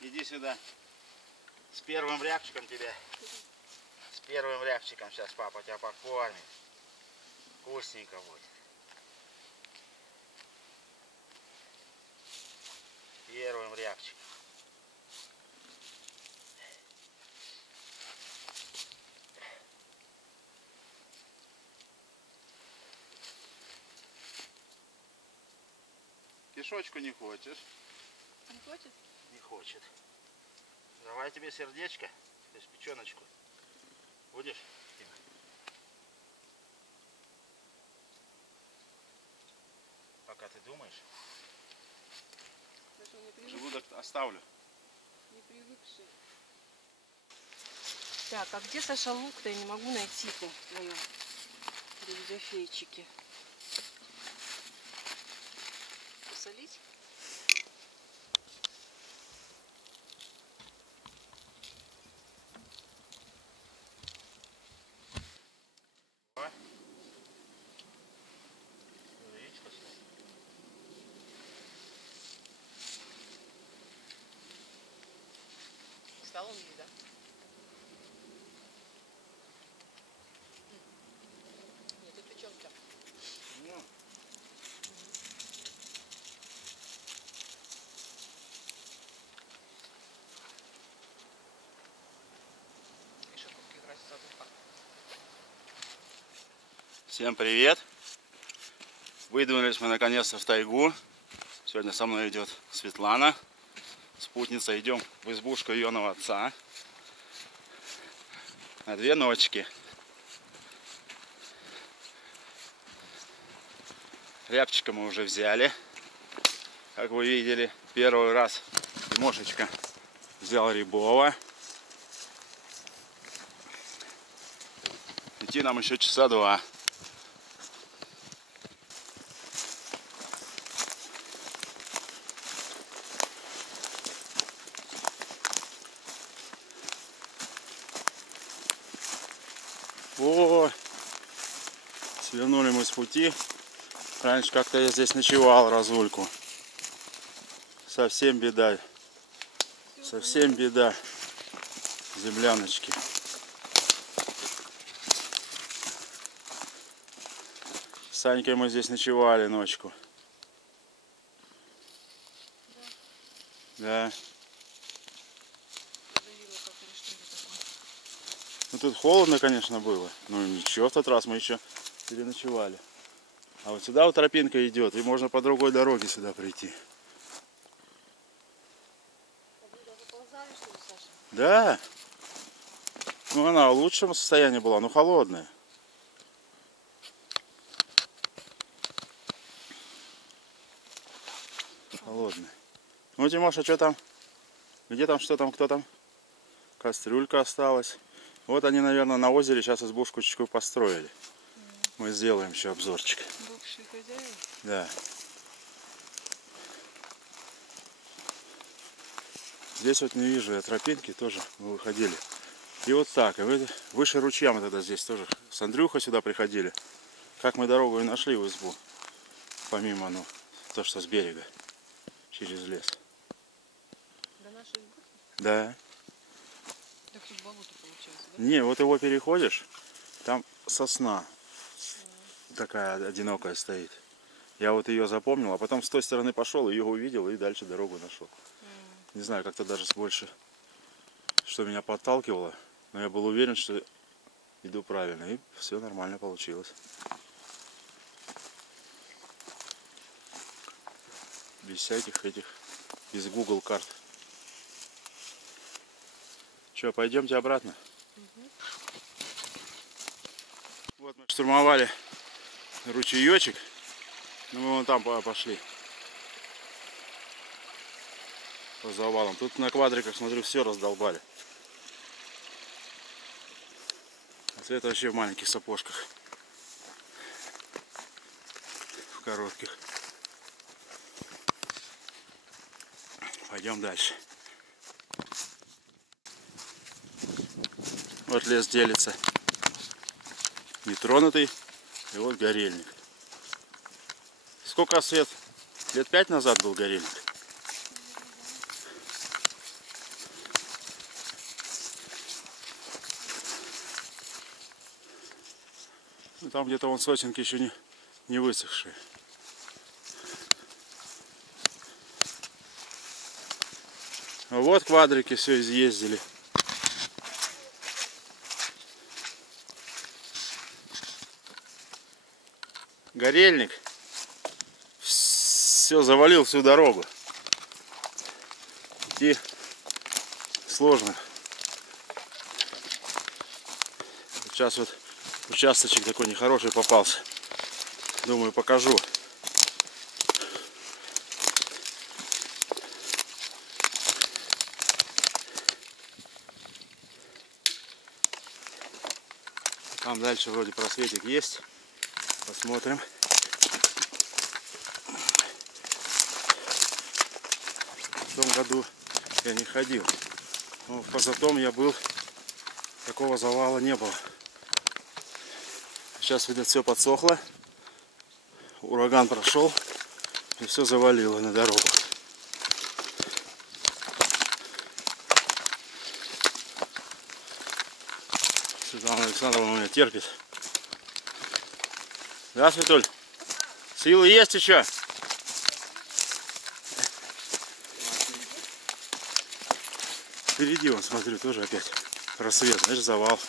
Иди сюда. С первым рябчиком тебя. С первым рябчиком сейчас папа тебя покормит. Вкусненько будет. Первым рябчиком. Кишочку не хочешь? Не хочет? Не хочет. Давай тебе сердечко, то есть печеночку. Будешь? Пока ты думаешь. Желудок оставлю. Не привыкший. Так, а где Саша лук-то? Я не могу найти-то в твоем рюкзафейчике. Посолить? Стало мне, да? Нет, это печенка. Всем привет! Выдвинулись мы наконец-то в тайгу. Сегодня со мной идет Светлана, спутница. Идем в избушку Ионова отца на 2 ночки. Рябчика мы уже взяли, как вы видели. Первый раз Тимошечка взял рябого. Идти нам еще часа 2. О, свернули мы с пути. Раньше как-то я здесь ночевал разульку. Совсем беда. Совсем беда. Земляночки. С Санькой мы здесь ночевали ночку. Да. Ну тут холодно, конечно, было. Ну ничего, в тот раз мы еще переночевали. А вот сюда вот тропинка идет, и можно по другой дороге сюда прийти. Да. Ну она в лучшем состоянии была, но холодная. Холодная. Ну, Тимоша, что там? Где там, что там, кто там? Кастрюлька осталась. Вот они, наверное, на озере сейчас избушку построили. Мы сделаем еще обзорчик. Бывшие хозяева? Да. Здесь вот не вижу я тропинки, тоже мы выходили. И вот так, и выше ручья мы тогда здесь тоже с Андрюхой сюда приходили. Как мы дорогу и нашли в избу. Помимо, ну, то, что с берега, через лес. До нашей избы? Да. Так тут болото получается, да? Не, вот его переходишь, там сосна такая одинокая стоит. Я вот ее запомнил, а потом с той стороны пошел, ее увидел и дальше дорогу нашел. Не знаю, как-то даже больше, что меня подталкивало, но я был уверен, что иду правильно, и все нормально получилось. Без всяких этих, без Google карт. Че, пойдемте обратно? Вот мы штурмовали ручеечек, но мы вон там пошли по завалам. Тут на квадриках, смотрю, все раздолбали. А Света вообще в маленьких сапожках, в коротких. Пойдем дальше. Вот лес делится. Нетронутый. И вот горельник. Сколько, Свет? Лет 5 назад был горельник. Ну, там где-то вон сосенки еще не высохшие. А вот квадрики все изъездили. Горельник все завалил всю дорогу. Идти сложно. Сейчас вот участочек такой нехороший попался. Думаю, покажу. Там дальше вроде просветик есть. Посмотрим. В том году я не ходил. Но в позатом я был. Такого завала не было. Сейчас, видно, все подсохло. Ураган прошел. И все завалило на дорогу. Светлана Александровна у меня терпит. Да, Светуль? Силы есть еще? Впереди, вон, смотрю, тоже опять рассвет, значит, завал.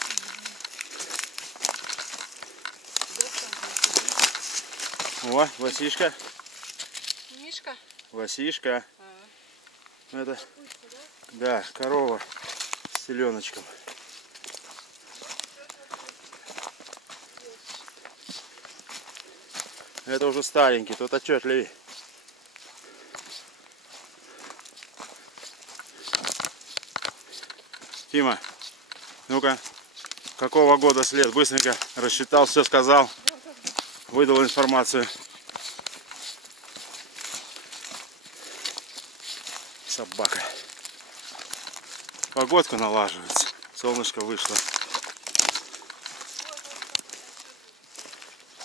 О, Васишка. Мишка? Васишка. Это, да, корова с селеночком. Это уже старенький, тут отчетливее. Тима, ну-ка, какого года след? Быстренько рассчитал, все сказал, выдал информацию. Собака. Погодка налаживается, солнышко вышло.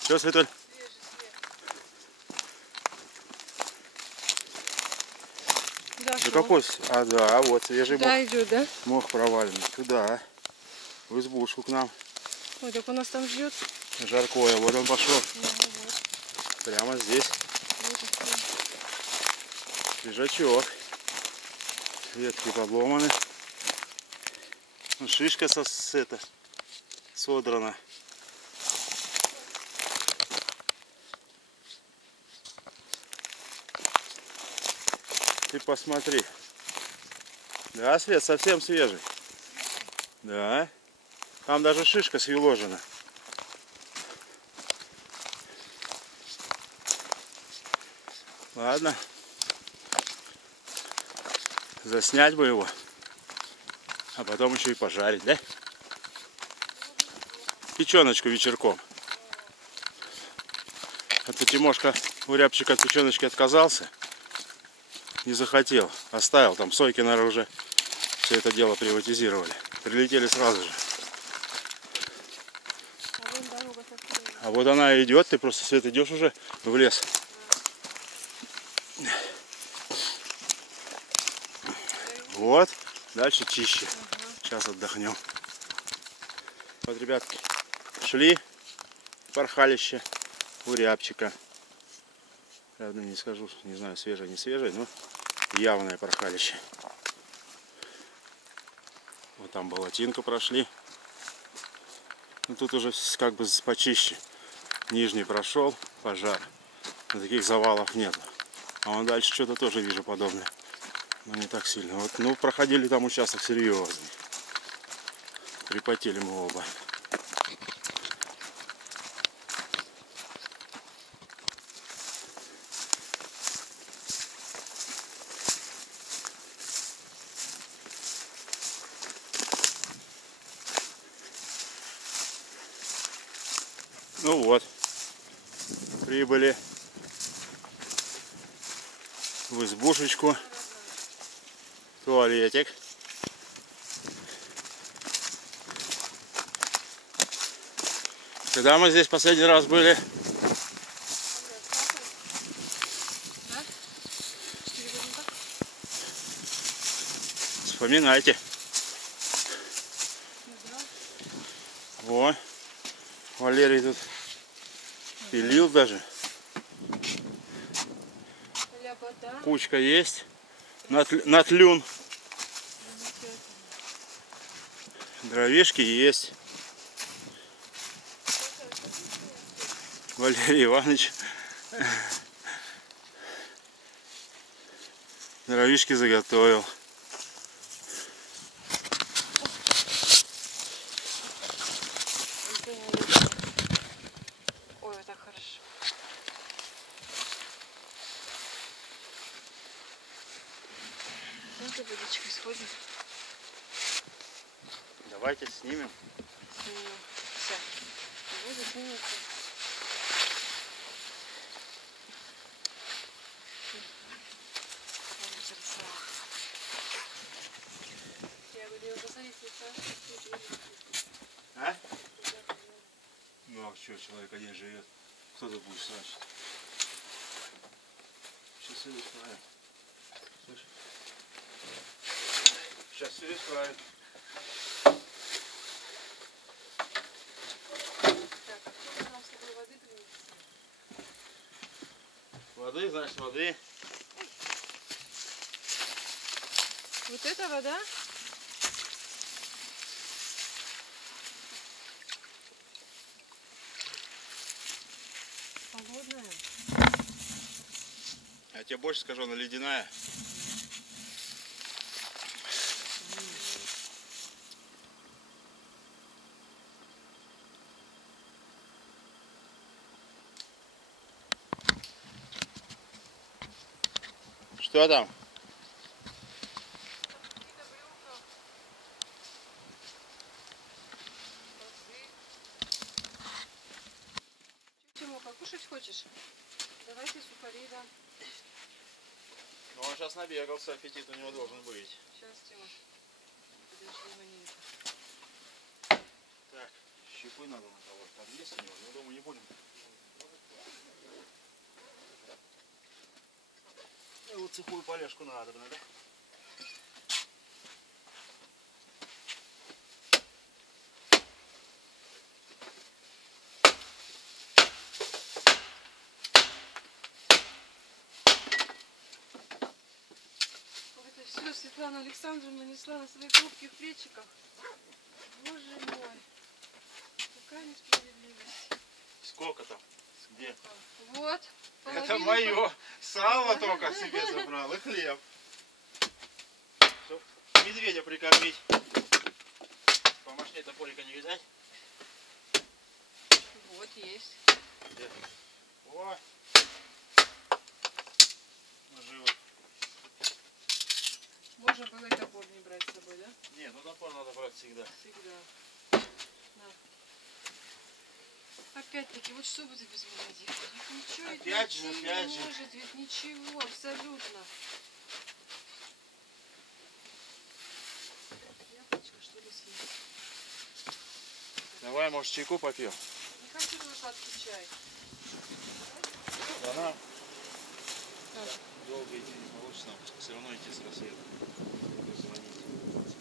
Что, Светуль? Да какой? А, да, вот свежий мох. Идет, да? Мох проваленный. Туда. В избушку к нам. Ой, так он нас там ждет. Жаркое. Вот он пошел. Прямо здесь. Свежачок. Ветки подломаны. Шишка содрана. Ты посмотри. Да, Свет, совсем свежий. Да. Там даже шишка свеложена. Ладно. Заснять бы его. А потом еще и пожарить, да? Печеночку вечерком. А то Тимошка у рябчика от печеночки отказался. Не захотел. Оставил. Там сойки, наверное, уже все это дело приватизировали. Прилетели сразу же. А вот она идет. Ты просто, Свет, идешь уже в лес. Вот. Дальше чище. Сейчас отдохнем. Вот, ребятки, шли порхалище у рябчика. Правда, не скажу, не знаю, свежее, не свежее, но явное порхалище. Вот там болотинку прошли. Ну, тут уже как бы почище. Нижний прошел, пожар. Но таких завалов нету. А вон дальше что-то тоже вижу подобное. Но не так сильно. Вот, ну, проходили там участок серьезный. Припотели мы оба. Ну вот, прибыли в избушечку, туалетик. Когда мы здесь последний раз были? Вспоминайте. Во, Валерий тут Пилил даже. Ляпота. Кучка есть. Натлюн. Дровишки есть. Валерий Иванович дровишки заготовил. Ой, вот так хорошо. Ну, ты водичкой сходим. Давайте снимем. Снимем. Все. Воду снимем. Я буду ее посадить с лица. А? Ну а что, человек один живет. Кто тут будет срачить? Сейчас все исправим. Слышь? Сейчас все исправим. Так, а кто нам с тобой воды принесет? Воды, значит, воды. Вот эта вода? Холодная. Я тебе больше скажу, она ледяная. Что там? Тимоха, кушать хочешь? Давайте сухари дам. Ну, он сейчас набегался, аппетит у него должен быть. Сейчас, Тима. Подожди маленько. Так, щепы надо на того. Там есть у него, но дома не будем. Вот сухую полежку надо, да? Это все Светлана Александровна несла на своих хрупких плечиках. Боже мой. Какая несправедливость. Сколько там? Где? Вот. Это половину мое. Сало только себе забрал и хлеб. Чтоб медведя прикормить. Помощнее топорика не видать? Вот есть. Где? О! Мы живы. Можно было и топор не брать с собой, да? Нет, ну топор надо брать всегда. Всегда. На. Опять-таки, вот что бы ты без меня делал? Ведь ничего ведь Опять же, найти опять не же. может, ведь ничего, абсолютно. Яблочко, что ли, съесть? Давай, может, чайку попьем? Не хочу твой сладкий чай. Да на. Долго идти не получится, нам все равно идти с рассветом. Буду звонить.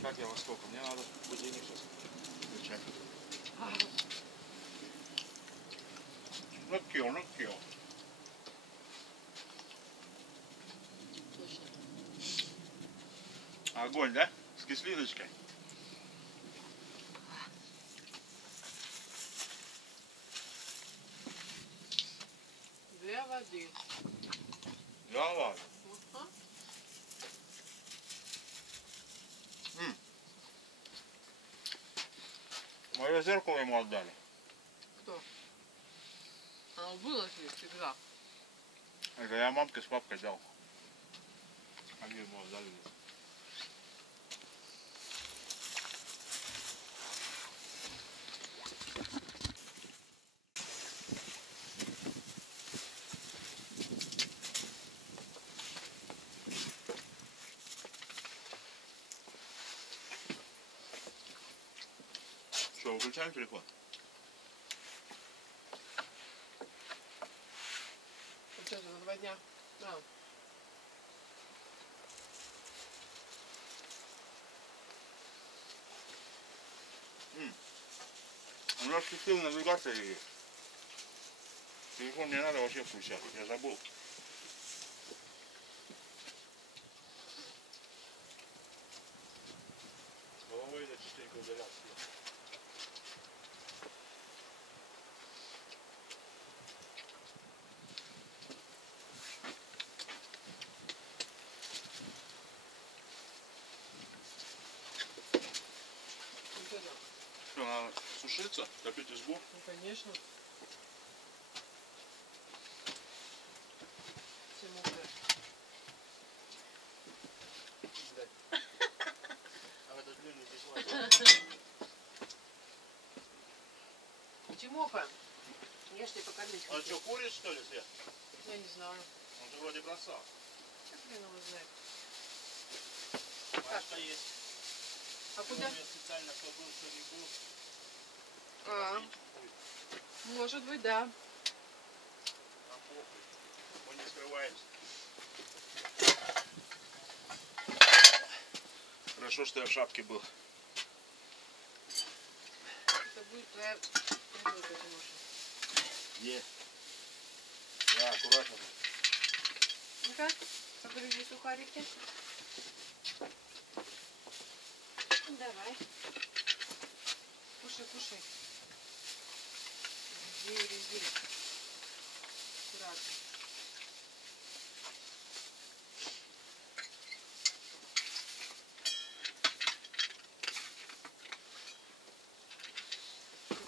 Как я во сколько? Мне надо будильник сейчас включать. Накел. Точно. Огонь, да? С кислиночкой. Две воды. Да ладно. Ага. Мое зеркало ему отдали. Кто? Оно было здесь всегда. Это я мамке с папкой дал. Они ему отдали. Что, выключаем телефон? Вот это на 2 дня. Да. У нас система навигации есть. Телефон не надо вообще включать, я забыл. Головой я частенько удалял. Что, надо сушиться, топить избу? Ну, конечно. Тимуха. А в этот длинный письмо. Тимоха, я ж тебе покормить Он хотел. что, курит что ли, Свет? Я не знаю. Он же вроде бросал. Как хрен его знает. Машка есть. А куда? Я специально кто был, кто не был. А, может быть, да. Нам похуй. Мы не скрываемся. Хорошо, что я в шапке был. Это будет твоя прогулка, Тимоша. Где? Да, аккуратно. Ну-ка, погрызи сухарики. Давай. Кушай, кушай. Грези, грези. Аккуратно.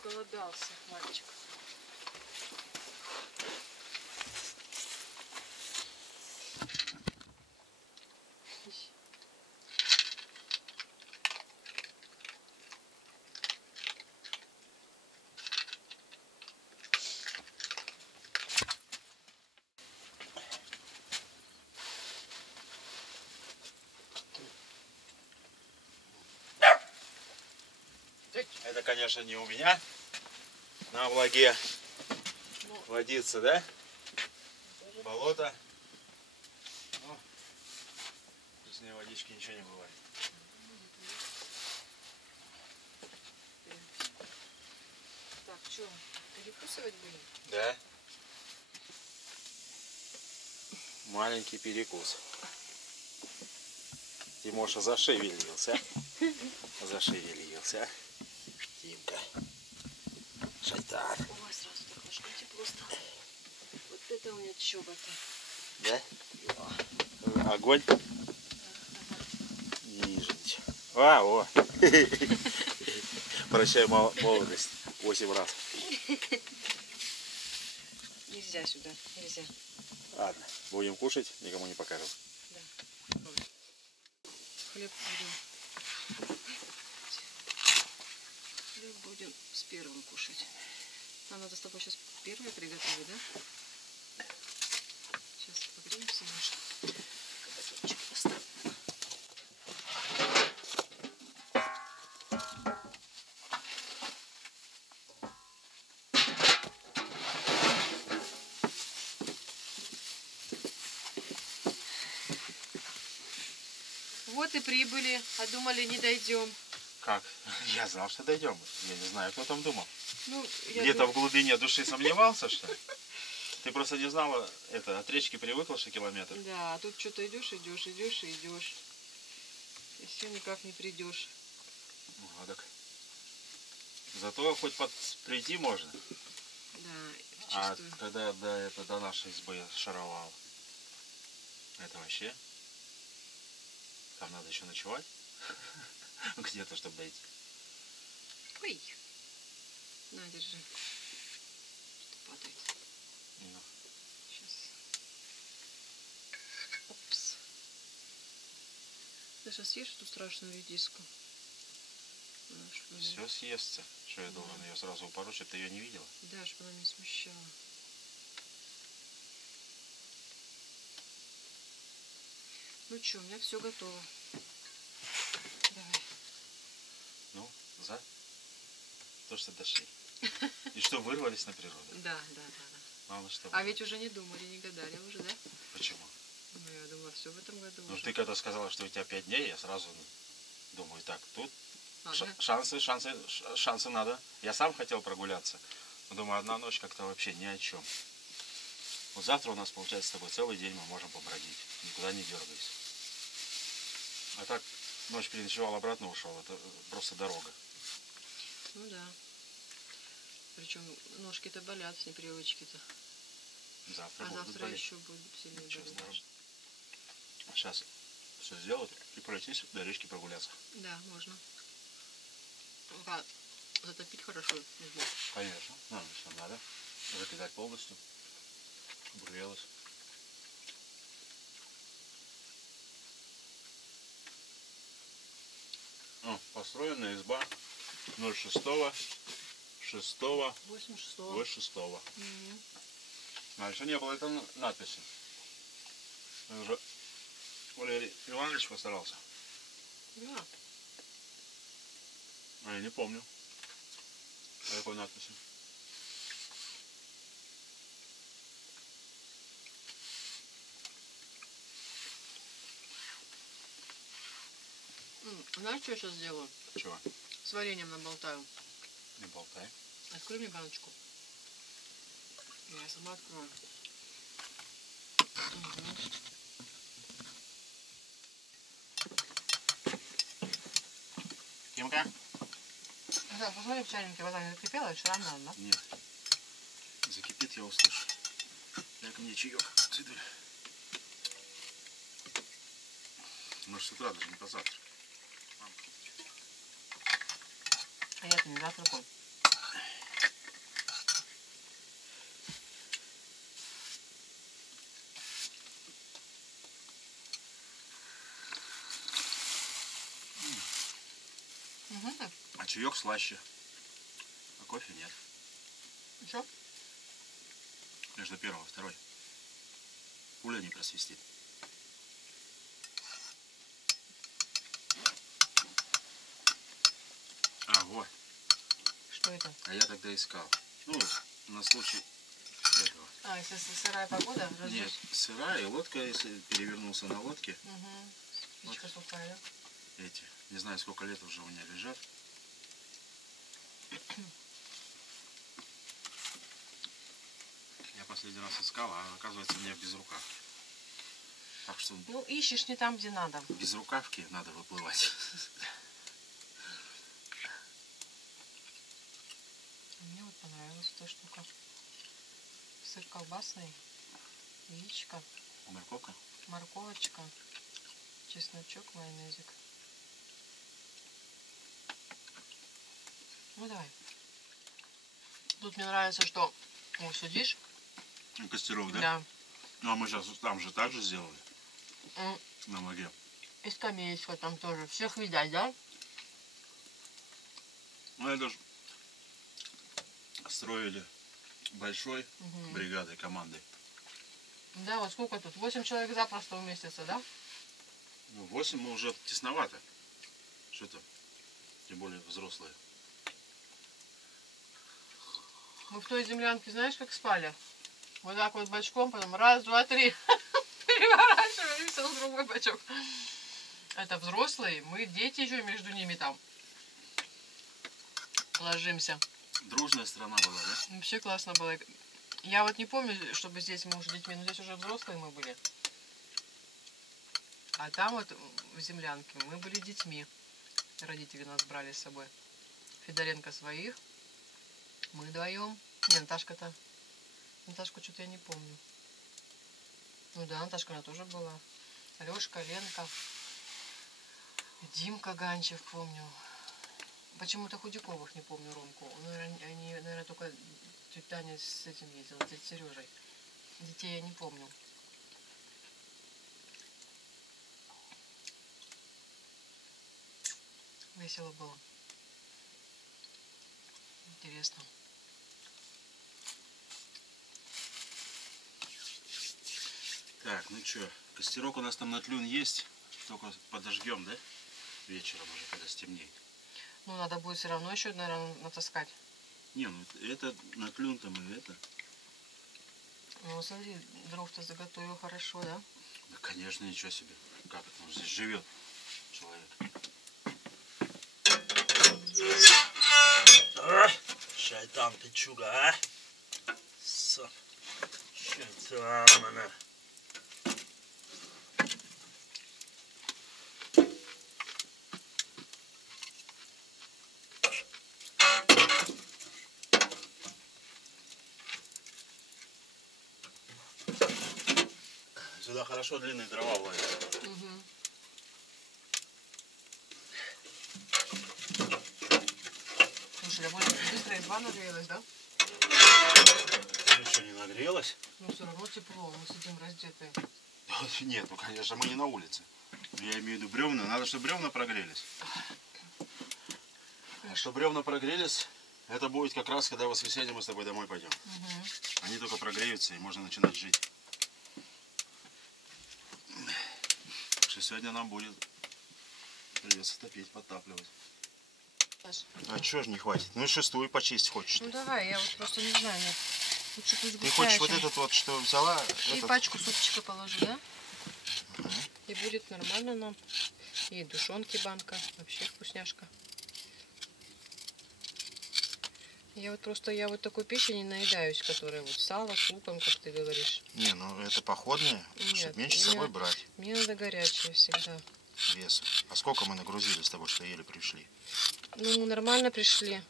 Проголодался мальчик. Это, конечно, не у меня на влаге водится, да? Болото. Ну, без ней водички ничего не бывает. Так, что, перекусывать будем? Да. Маленький перекус. Тимоша зашевелился. Зашевелился. Тимка. Шайтан. Ой, сразу так ложком тепло стало. Вот это у меня чобота. Да? Огонь. Нижнич. О. Прощай молодость. 8 раз. Нельзя сюда, нельзя. Ладно, будем кушать, никому не покажем. Хлеб будем. Хлеб будем с первым кушать. Нам надо с тобой сейчас первое приготовить, да? Сейчас погреемся немножко. Батончик поставим. Вот и прибыли, а думали не дойдем. Как? Я знал, что дойдем. Я не знаю, кто там думал. Ну, я Где-то в глубине души сомневался, что ли? Ты просто не знала, от речки привыкла, что километр. Да, а тут что-то идешь и идешь. И все никак не придешь. Ну, а так. Зато хоть прийти можно. Да, А чувствую. когда до нашей избы шаровал, это вообще. Там надо еще ночевать. Где-то, чтобы дойти. Ой, на, держи. Что-то падает. Ну. Сейчас. Опс. Ты сейчас съешь эту страшную редиску? Все съестся. Что я должен ее сразу упороть, чтобы ты ее не видела? Да, чтобы она не смущала. Ну что, у меня все готово. Давай. Ну, за то, что дошли. И что, вырвались на природу? Да. Мало что. А ведь уже не думали, не гадали уже, да? Почему? Ну, я думала, все в этом году Ну, уже. ты когда сказала, что у тебя 5 дней, я сразу думаю, так, тут Ладно. Шансы надо. Я сам хотел прогуляться. Но думаю, одна ночь как-то вообще ни о чем. Вот завтра у нас получается с тобой целый день мы можем побродить. Никуда не дергаясь. А так ночь переночевал, обратно ушел. Это просто дорога. Ну да. Причем ножки-то болят с непривычки-то. Завтра А будут завтра болеть. еще будет сильнее болеть. Сейчас все сделают и пройтись до речки прогуляться. Да, можно. Только затопить хорошо избу. Конечно. Нам все надо. Закидать полностью. Обгрелась. Построенная изба 06.06. 86-го. А еще не было этой надписи. Это уже Валерий Иванович постарался. Да. А я не помню о такой надписи. Знаешь, что я сейчас сделаю? Чего? С вареньем наболтаю. Не болтай. Открой мне баночку. Я сама открою. Кимка? Да, посмотри, в чайнике вода не закипела, еще рано, да? Нет. Закипит, я услышу. Дай-ка мне чаек, Цидуль. Может, с утра даже не позавтрак. А я-то не завтракаю. А чаек слаще. А кофе нет. Что? Между первым и второй. Пуля не просвистит. А, вот. Что это? А я тогда искал. Ну, на случай этого. А, если сырая погода, Нет, сырая, и лодка, если перевернулся на лодке. Угу. Спичка сухая, да? Эти, не знаю, сколько лет уже у меня лежат. Я последний раз искал, а оказывается мне без рукав. Так что Ну, ищешь не там, где надо. без рукавки надо выплывать. Мне вот понравилась эта штука. Сыр колбасный, яичко, Морковка? морковочка, чесночок, майонезик. Ну давай. Тут мне нравится, что вот сидишь. Костерок, да? Да. Ну а мы сейчас там же так же сделали. На ноге. И скамеечка там тоже. Всех видать, да? Ну это же строили большой бригадой, командой. Да, вот сколько тут? 8 человек запросто уместится, да? Ну 8 мы уже тесновато. Что-то. Тем более взрослые. Мы в той землянке, знаешь, как спали? Вот так вот бочком, потом раз, два, три. Переворачиваемся на другой бочок. Это взрослые, мы дети еще между ними там ложимся. Дружная страна была, да? Вообще классно было. Я вот не помню, чтобы здесь мы уже детьми, но здесь уже взрослые мы были. А там вот в землянке мы были детьми. Родители нас брали с собой. Федоренко своих. Мы вдвоем. Не, Наташка-то. Наташку что-то я не помню. Ну да, Наташка она тоже была. Алешка, Ленка. Димка Ганчев помню. Почему-то Худяковых не помню, Ромку. Ну, они, наверное, только тетя Таня с этим ездила, с дядей Сережей. Детей я не помню. Весело было. Интересно. Так, ну что, костерок у нас там на тлюн есть, только подожгем, да? Вечером уже, когда стемнеет. Ну, надо будет все равно еще, наверное, натаскать. Не, ну это на тлюн там и это. Ну, смотри, дров-то заготовил хорошо, да? Да, конечно, ничего себе. Как это? Он здесь живет человек. Шайтан пичуга, а? Шайтан, она. Сюда хорошо длинные дрова влазят. Угу. Слушай, довольно быстро изба нагрелась, да? Еще не нагрелась? Ну все равно тепло, мы сидим раздетые. Нет, ну конечно мы не на улице. Я имею в виду бревна. Надо, чтобы бревна прогрелись. А чтобы бревна прогрелись, это будет как раз, когда в воскресенье мы с тобой домой пойдем. Угу. Они только прогреются и можно начинать жить. Так что сегодня нам будет придется топить, подтапливать. А чего ж не хватит? Ну и шестую почистить хочешь. Ну давай, я вот просто не знаю, нет. Лучше пусть Ты хочешь вот этот вот, что взяла? И этот? пачку супчика положу, да? Угу. И будет нормально нам. И душонки банка. Вообще вкусняшка. Я вот такой пищей не наедаюсь, которая вот сало, луком, как ты говоришь. Не, ну это походные, чтобы меньше с собой брать. Мне надо горячее всегда. Вес. А сколько мы нагрузили с тобой, что еле пришли? Ну, мы нормально пришли.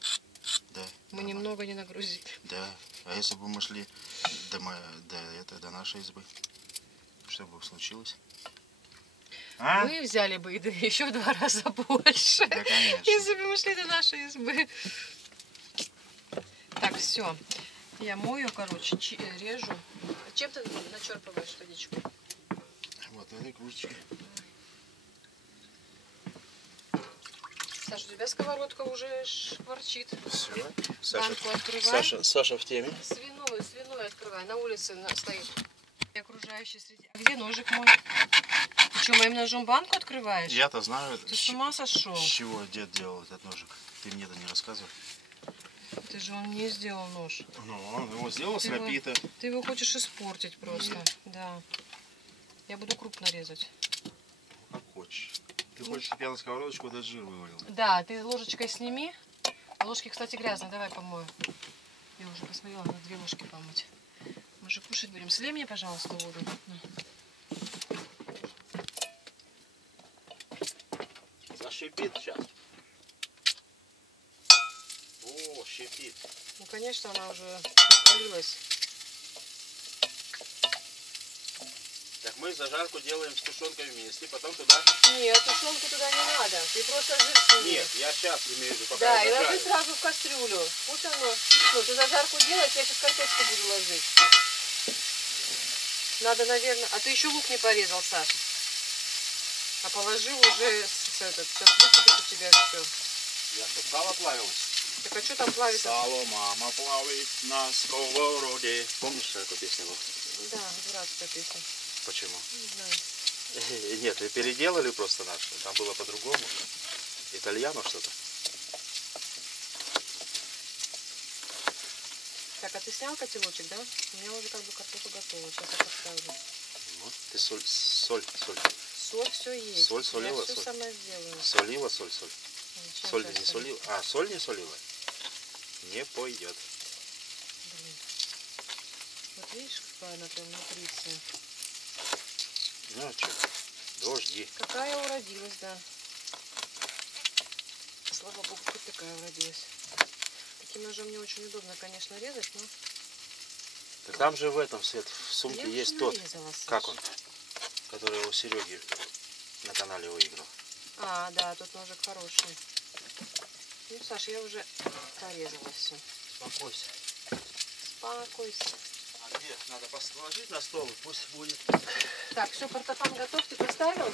Да. Мы нормально. немного не нагрузили. Да. А если бы мы шли до нашей избы? Что бы случилось? А? Мы взяли бы еды еще в 2 раза больше. Да, конечно. Если бы мы шли до нашей избы. Так, все. Я мою, короче, режу. Чем ты начерпываешь водичку? Вот этой кружечкой. Саша, у тебя сковородка уже шкварчит. Все. Банку открывай. Саша в теме. Свиную открывай. На улице стоит. Окружающей среде. А где ножик мой? Ты что, моим ножом банку открываешь? Я-то знаю. Ты с ума сошел? С чего дед делал этот ножик? Ты мне-то не рассказывай. Ты же он не сделал нож. Ну, он его сделал с рапита. Ты его хочешь испортить просто. Нет. Да. Я буду крупно резать. Как хочешь. Ты хочешь, чтобы я на сковородочку этот жир вывалил? Да, ты ложечкой сними. А ложки, кстати, грязные. Давай помою. Я уже посмотрела, надо 2 ложки помыть. Мы же кушать будем. Слей мне, пожалуйста, воду. На. Зашипит сейчас. О, щипит. Ну, конечно, она уже полилась. Так мы зажарку делаем с тушенкой вместе, потом туда... Нет, тушенку туда не надо. Ты просто жир сними. Нет, я сейчас имею в виду, пока Да, я и ложи зажарю. сразу в кастрюлю. Пусть оно... Ну, ты зажарку делаешь, я сейчас картошку буду ложить. Надо, наверное... А ты еще лук не порезал, Саш. А положил уже сейчас высыпет у тебя все. Я что, сало плавилось? Так а что там плавится? Сало мама плавит на сковороде. Помнишь, эту песню была? Да, дурацкая песня. Почему? Не знаю. Нет, и переделали просто нашу. Там было по-другому. Итальяно что-то. Так, а ты снял котелочек, да? У меня уже как бы картошка готова. Сейчас я поставлю. Вот. Ты соль. Соль все есть. Соль солила? Я все Соль. сама сделаю. Солила, соль. Зачем Соль сейчас не солила. А, соль не солила? Не пойдет. Блин. Вот видишь, какая она прям внутри вся. Ну, что, дожди. Какая уродилась, да. Слава богу, хоть такая уродилась. Таким ножом не очень удобно, конечно, резать, но... Так там же в этом, Свет, в сумке Я есть уже тот. нарезала, Саш. Как он? Который у Сереги на канале выиграл. А, да, тут ножик хороший. Ну, Саш, я уже порезала все. Успокойся. Успокойся. А где? Надо положить на стол, и пусть будет. Так, все, портофан готов. Ты поставил?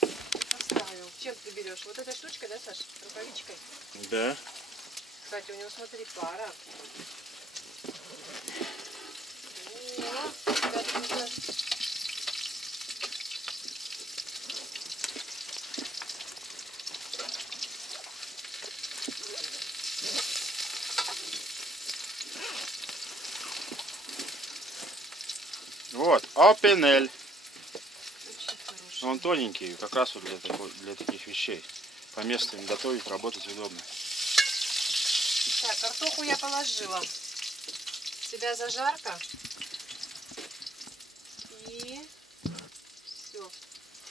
Поставил. Чем ты берешь? Вот этой штучкой, да, Саш? Рукавичкой? Да. Кстати, у него, смотри, пара. Вот, опенель. Очень хороший. Он тоненький, как раз вот для таких вещей. По месту им готовить, работать удобно. Так, картоху я положила. Себя зажарка. И все.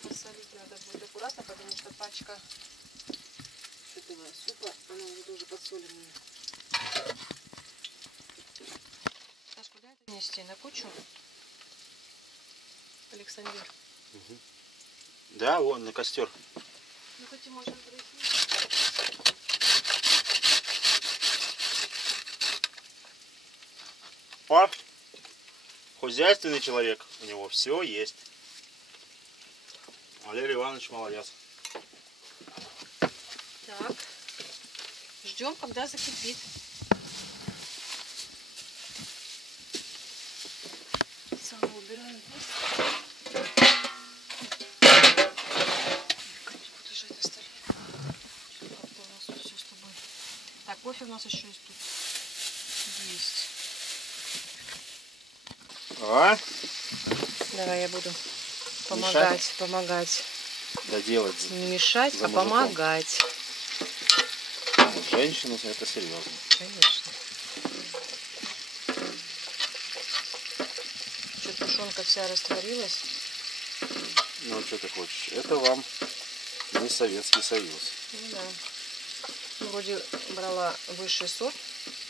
Посолить надо будет аккуратно, потому что пачка этого супа, она уже тоже подсоленная. Саш, куда это нести? На кучу? Александр. Угу. Да, вон, на костер. Ну хоть и можем пройти. О, хозяйственный человек, у него все есть. Валерий Иванович молодец. Так. Ждем, когда закипит. Сало убираем здесь. Как не буду лежать на столе. Как-то у нас тут все с тобой. Так, кофе у нас еще есть тут. Есть. А? Давай я буду Мешать? помогать. Да делать. Не мешать, За а мужиком. помогать. Женщина, это серьезно. Конечно. Что, тушенка вся растворилась? Ну, что ты хочешь? Это вам не Советский Союз. Ну да. Ну, вроде брала высший сорт,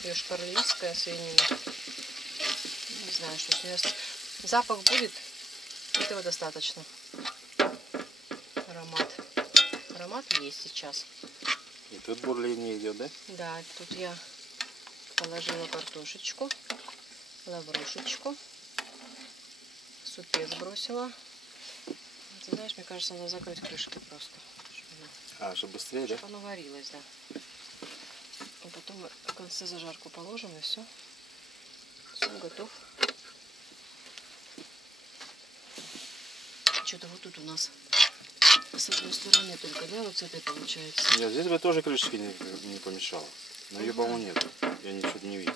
йошкар-олийская свинина. Не знаю, что с нее. Запах будет, этого достаточно. Аромат. Аромат есть сейчас. И тут бурление идет, да? Да, тут я положила картошечку, лаврушечку, супец бросила. Ты знаешь, мне кажется, надо закрыть крышкой просто. Чтобы быстрее, да? Чтобы оно варилось, да. А потом мы в конце зажарку положим, и все. Суп готов. Что-то вот тут у нас с одной стороны только, да, вот с этой получается. Нет, здесь бы тоже крышечка не помешала. Но ее, по-моему, нет. Я ничего не видел.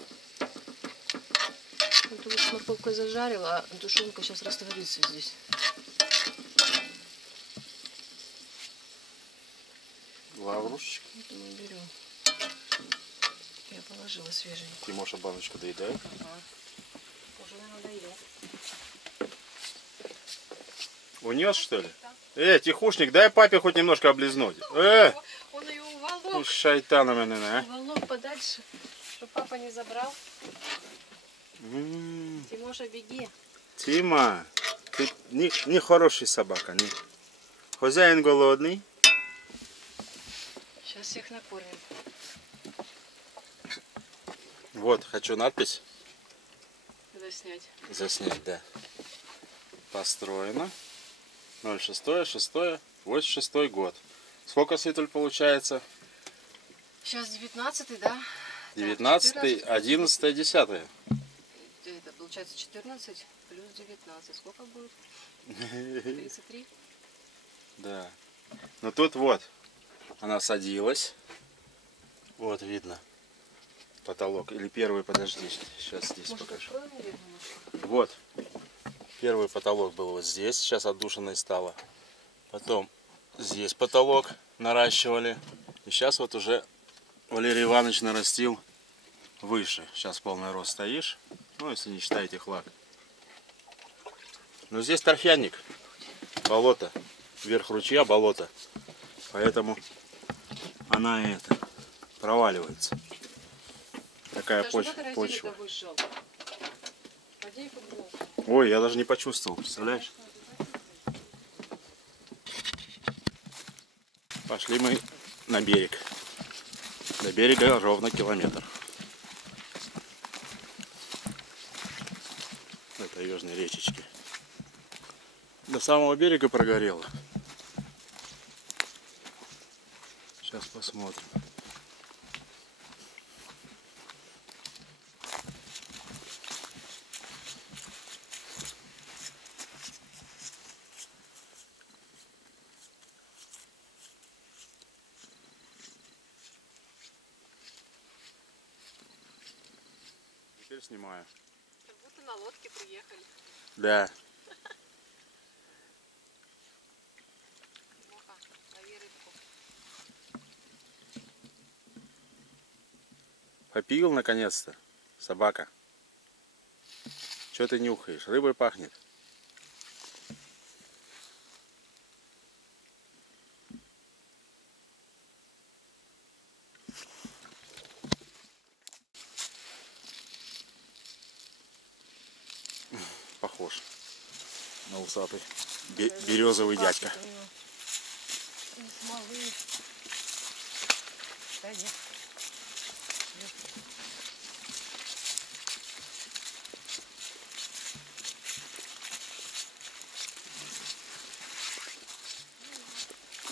Вот вот с морковкой зажарила, а тушенка сейчас растворится здесь. Лаврушечка. Это мы берем. Я положила свеженькую. Тимоша баночку доедает. Ага. Уже, наверное, доел. Унес, что ли? Тихушник, дай папе хоть немножко облизнуть. Он ее уволок. Шайтан у меня, а? Уволок подальше, чтобы папа не забрал. Тимоша, беги. Тима, ты не хороший собака, не. Хозяин голодный. Сейчас всех накормим. Вот, хочу надпись Надо снять. заснять, да. Построено 06.06.86 год. Сколько, Светуль, получается? Сейчас 19-й, да? 19, 11, 10. Это получается 14 плюс 19. Сколько будет? 33? Да. Ну тут вот, она садилась. Вот видно потолок. Или первый, подожди, сейчас здесь Может, покажу. откроем, наверное, немножко? Вот. Первый потолок был вот здесь, сейчас отдушиной стало. Потом здесь потолок наращивали. И сейчас вот уже Валерий Иванович нарастил выше. Сейчас полный рост стоишь. Ну, если не считаете хлак. Но здесь торфяник. Болото. Вверх ручья болото. Поэтому она проваливается. Такая почва. Вышел. Одень футболку. Ой, я даже не почувствовал, представляешь? Пошли мы на берег. До берега ровно километр. Это южной речечки. До самого берега прогорело. Сейчас посмотрим. Теперь снимаю. Как будто на лодке приехали. Да. Тимоха, лови рыбку. Попил наконец-то, собака. Что ты нюхаешь? Рыбой пахнет. Похож на усатый березовый дядька.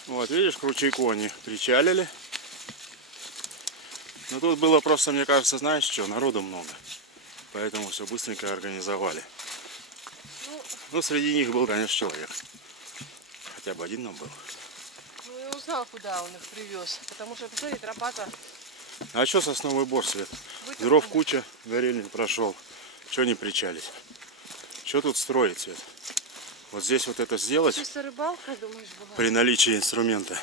Вот, видишь, к ручейку они причалили. Но тут было просто, мне кажется, знаешь что, народу много. Поэтому все быстренько организовали. Ну, среди них был, конечно, человек. Хотя бы один нам был. Ну, я узнал, куда он их привез. Потому что, посмотри, тропа-то. А что сосновый бор, Свет? Дров куча, горельник прошел. Что не причались? Что тут строить, Свет? Вот здесь вот это сделать. Чисто рыбалка, думаешь, была? При наличии инструмента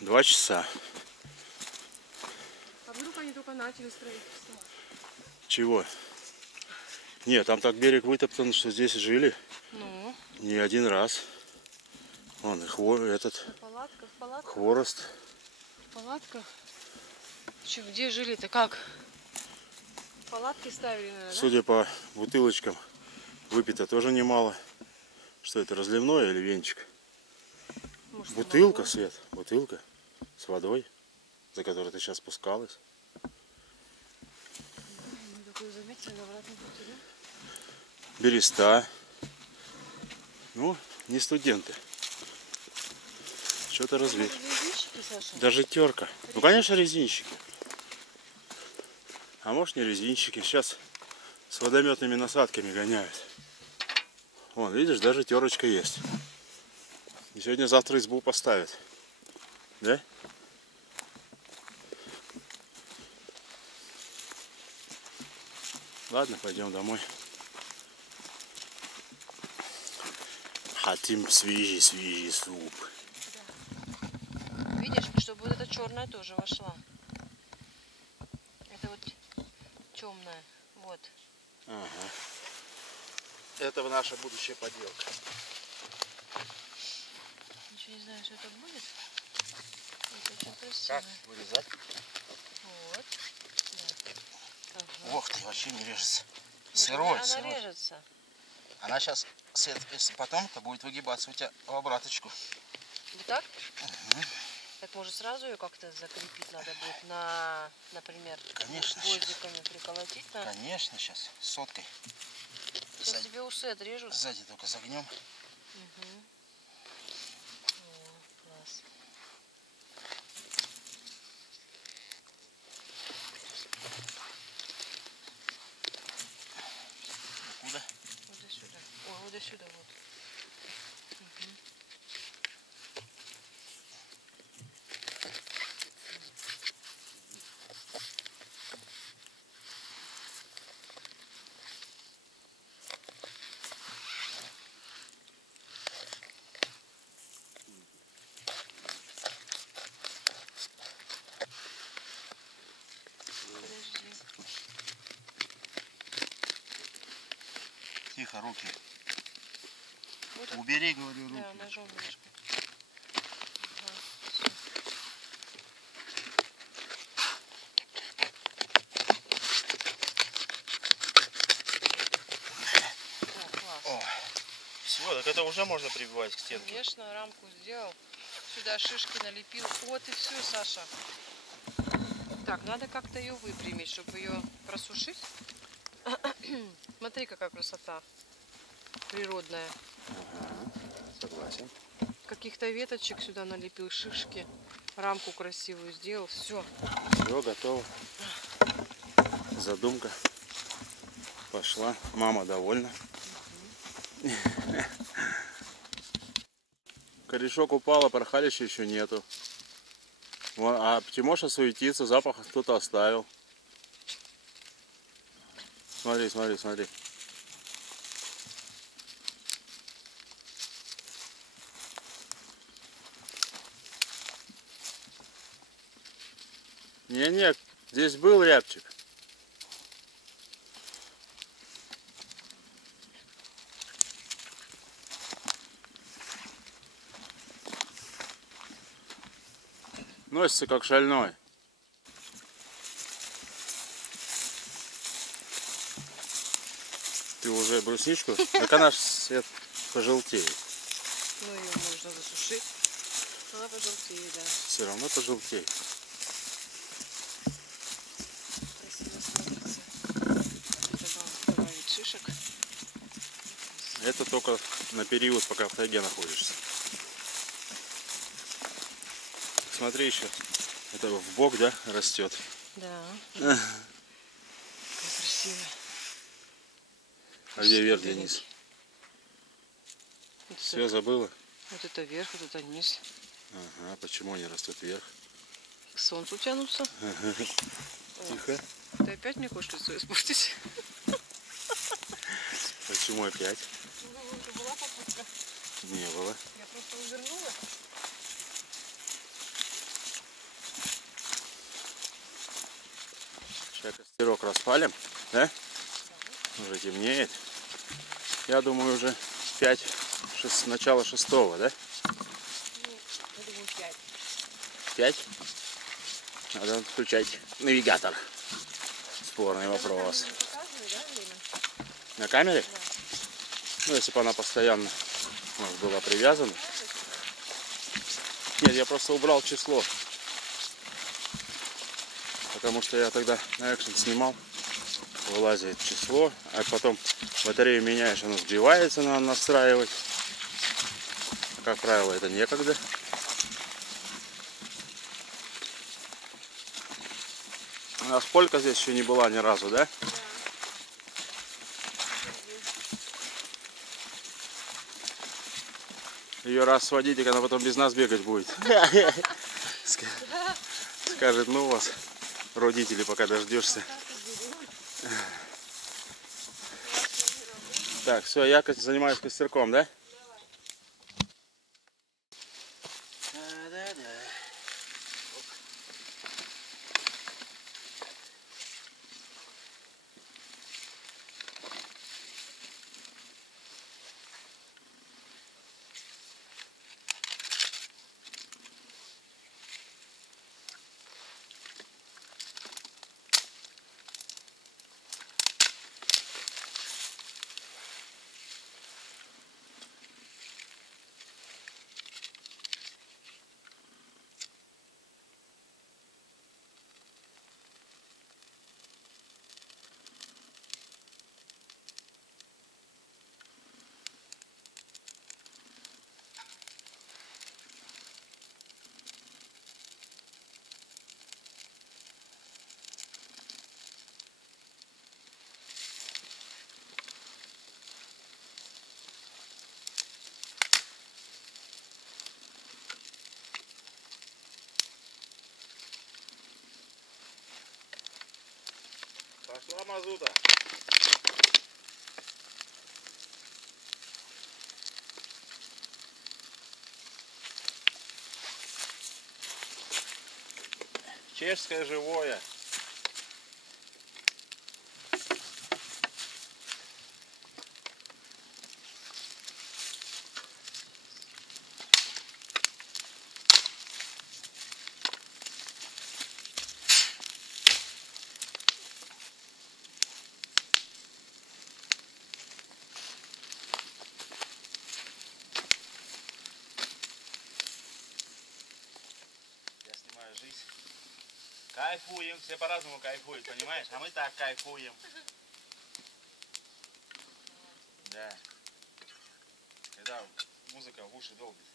2 часа. А вдруг они только начали строительство? Чего? Нет, там так берег вытоптан, что здесь жили Ну? не один раз. Вон и этот В палатках, в палатках? хворост. В палатках? Че, где жили-то? Как? Палатки ставили, наверное, Судя по бутылочкам, выпито тоже немало. Что это, разливное или венчик? да? Может, Бутылка, молоко? Свет, бутылка с водой, за которой ты сейчас спускалась. Мы такую заметили на обратном пути, да? Береста. Ну, не студенты. Что-то разве. Резинчики, Саша? Даже терка. Ну, конечно, резинщики. А может, не резинщики. Сейчас с водометными насадками гоняют. Вон, видишь, даже терочка есть. И сегодня-завтра избу поставят. Да? Ладно, пойдем домой. Хотим свежий суп. Видишь, чтобы вот эта черная тоже вошла. Это вот темная. Вот. Ага. Это наша будущая поделка. Ничего не знаю, что это будет. Это очень красиво. Как вырезать? Вот. Да. Ага. Ох ты, вообще не режется. Нет, Сырой, она сырой. режется. Она сейчас, если потом-то будет выгибаться у тебя в обраточку. Вот так? Угу. Так может сразу ее как-то закрепить надо будет на, например, Конечно, гвоздиками приколотить? Да? Конечно, сейчас соткой. Сейчас тебе усы отрежут. Сзади только загнем. Угу. О, класс. Куда? Вот до сюда. Ой, вот до сюда вот. Угу. Подожди. Тихо, руки. Вот так. Убери, говорю, руки. Да, ножом немножко. Ага, всё. О, класс. О, все, так это уже можно прибивать к стенке. Конечно, рамку сделал. Сюда шишки налепил. Вот и все, Саша. Так, надо как-то ее выпрямить, чтобы ее просушить. Смотри, какая красота. Природная. Ага, согласен. Каких-то веточек сюда налепил, шишки. Рамку красивую сделал. Все. Все, готово. Задумка пошла. Мама довольна. Корешок упал, а порхалища еще нету. Вон, а Тимоша суетится, запах кто-то оставил. Смотри, смотри, смотри. Не-не, Здесь был рябчик. Носится как шальной. Ты уже брусничку? Так она ж свет пожелтеет. Ну, ее можно засушить. Она пожелтеет, да. Все равно пожелтеет. Красиво смотрится. Добавить шишек. Это только на период, пока в тайге находишься. Смотри еще. Это в бок, да, растет. Да. Как красиво. А где вверх, где низ? Вот Все забыла? Вот это вверх, вот это низ. Ага, почему они растут вверх? К солнцу тянутся. Тихо. Ты опять мне хочешь лицо испортить? Почему опять? Уже была попытка. Не было. Я просто увернула. Сейчас костерок распалим, да? Уже темнеет. Я думаю, уже 5, начало 6, да? Ну, я думаю, 5. 5? Надо включать навигатор. Спорный вопрос. Показывай, да, время? На камере? Да. Ну, если бы она постоянно у нас была привязана. Нет, я просто убрал число. Потому что я тогда на экшен снимал. Вылазит число, а потом батарею меняешь, оно сбивается, надо настраивать. Как правило, это некогда. А сколько здесь еще не была ни разу, да? Ее раз сводить, она потом без нас бегать будет. Скажет, ну вас, родители, пока дождешься. Так, все, я занимаюсь костерком, да? Да. Пошла мазута. Чешское живое. Я снимаю жизнь. Кайфуем, все по-разному кайфуют, понимаешь? А мы так кайфуем. Да. Когда музыка в уши долбит.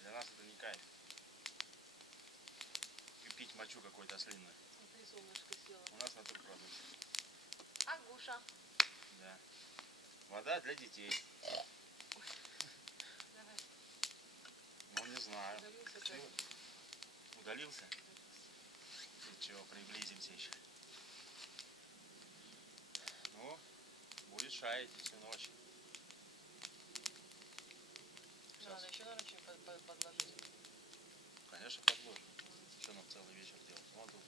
Для нас это не кайф. И пить мочу какой-то ослинную. Смотри, солнышко село. У нас натурпродукт. Агуша. Да. Вода для детей. Давай. Ну не знаю. Удалился Ты опять. удалился? И чего, приблизимся еще. Ну, будет шаять всю ночь. Надо еще, наверное, что-нибудь подложить. Конечно, подложим. Что нам целый вечер делать? Вон тут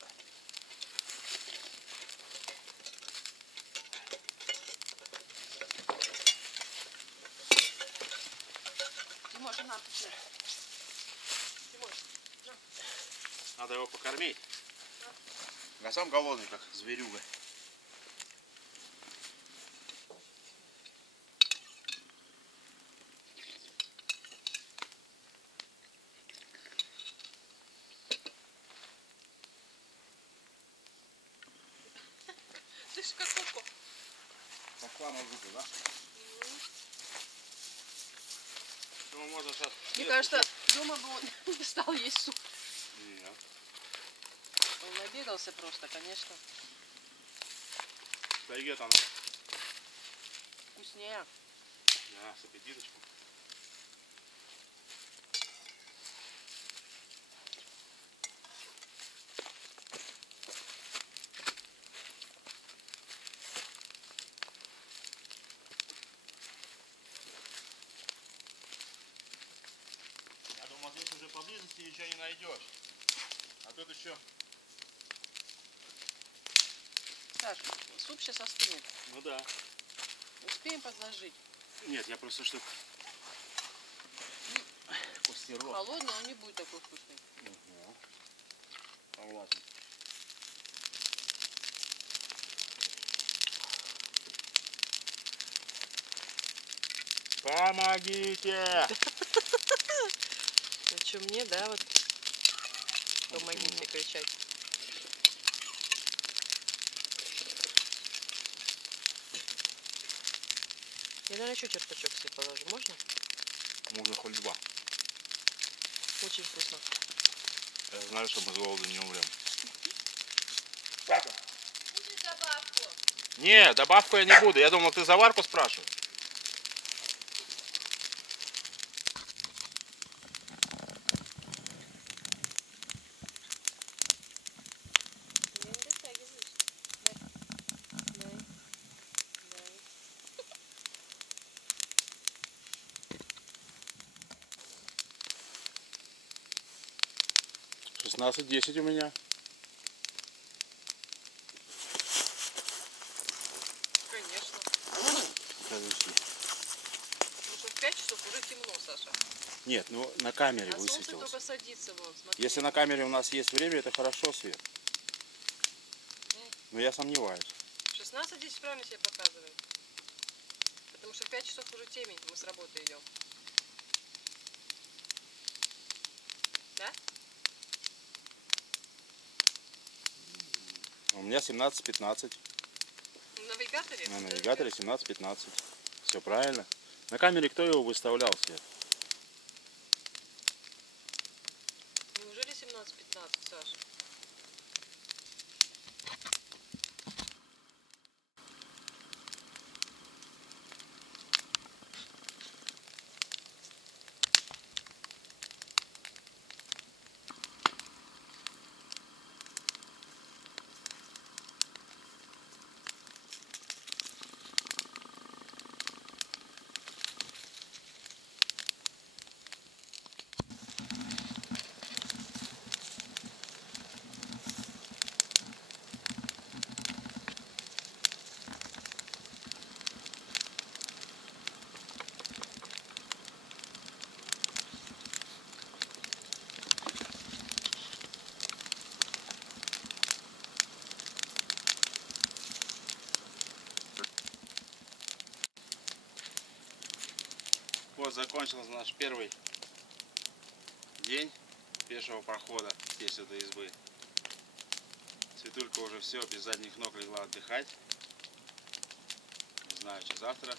Да. Тимоша, на. Тимош, на. Надо его покормить. А сам голодный, как зверюга. Ты ж как коко. Сахлана зубы, да? Ну, можно сейчас... Мне кажется, дома бы он не стал есть суп. Нет. Он набегался просто, конечно. Тайгет оно. Вкуснее. Да, с аппетиточком. Я думал, здесь уже поблизости ничего не найдешь. А тут еще... Саш, суп сейчас остынет. Ну да. Успеем подложить. Нет, я просто что... Костерок. Холодный, он не будет такой вкусный. Угу. Согласен. Помогите! А что мне, да, вот помогите кричать. Я, наверное, еще черпачок себе положу. Можно? Можно хоть два. Очень вкусно. Я знаю, что мы с голоду не умрем. Будешь добавку? Не, добавку я не буду. Я думал, ты заварку спрашиваешь. Я не дотягиваюсь. Дай. Дай. Дай. 16-10 у меня. Конечно. Подожди. Потому что в 5 часов уже темно, Саша. Нет, ну на камере А солнце высветилось. только садится, вон, смотри. Если на камере у нас есть время, это хорошо, Свет. Но я сомневаюсь. 16-10 правильно себе показывает. Потому что в 5 часов уже темень, мы с работы идем. Да? У меня 17-15. На навигаторе? На навигаторе 17-15. Все правильно. На камере кто его выставлял, Свет? Неужели 17-15, Саша? Вот закончился наш первый день пешего прохода здесь до избы. Светулька уже все, без задних ног легла отдыхать. Не знаю, что завтра.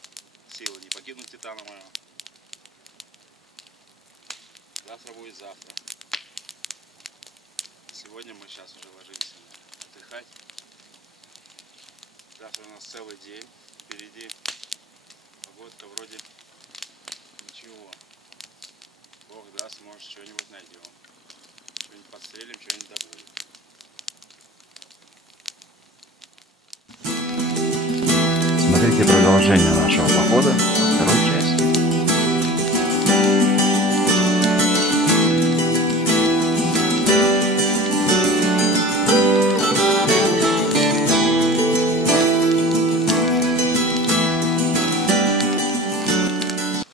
Силы не покинуть титана моего. Завтра будет завтра. Сегодня мы сейчас уже ложимся отдыхать. Завтра у нас целый день впереди. Погодка вроде ничего. Бог даст, может, что-нибудь найдем. Что-нибудь подстрелим, что-нибудь добудем. Смотрите продолжение нашего похода.